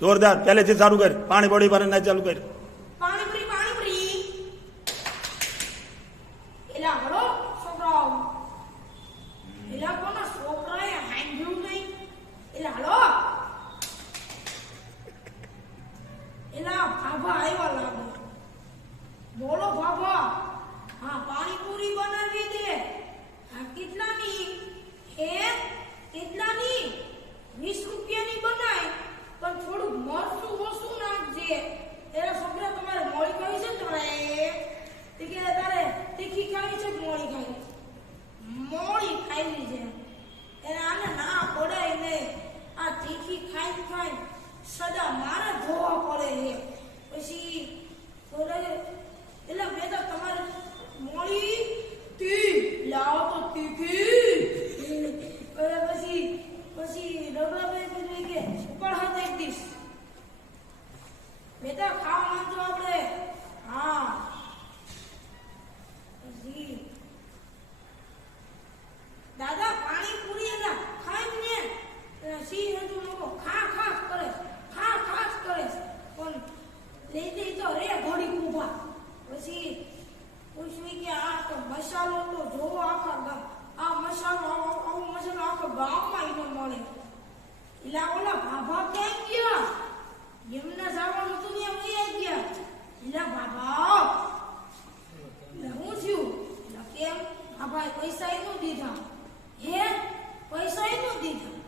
જોરદાર. પહેલેથી સારું કર. પાણી બોડી ભરે ના ચાલુ કર. પાણીપુરી પાણીપુરી. એલા હળો છોકરાઓ એલા કોના છોકરાએ હાંભળ્યું નહીં એલા હળો એલા ભાભા આવ્યા લાગે બોલો ભાભા હા પાણીપુરી બનાવી દે હા કેટલાની હે કેટલાની વીસ રૂપિયાની બનાય પણ થોડું મરચું ઓછું નાખજે એલા છોકરા તમારે મોળી ખાવી છે ને તમારે તે કે તારે તીખી ખાવી છે કે મોળી ખાવી મોળી ખાવી છે એને આને ના પડે ને આ તીખી ખાઈ ખાઈ સદા મારે ધોવા પડે છે પછી એટલે મેં તો તમારે મોડી તી લાવો તો તીખી પછી પછી રગડાભાઈ કીધું કે ઉપર હાથ એક દીશ બેટા ખાવા માંગતો આપણે. હા. દાદા પાણી પૂરી એના ખાઈ ને. સિંહ હતું લોકો ખા એલા ઓલા ભાભા ક્યાં ગયા? એમને જવાનું હતું ને વયા ગયા? એટલા બાબા હું થયું? એટલે કેમ? ભાઈ પૈસા નું દીધા. હે? પૈસા એનું દીધા.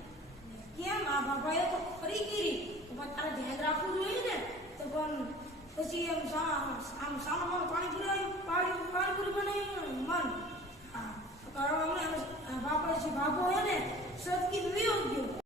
કેમ આ બાબાએ તો ખરી કીરી? તો તારે ધ્યાન રાખવું જોઈએ ને? તો પણ પછી એમ સામ સામાન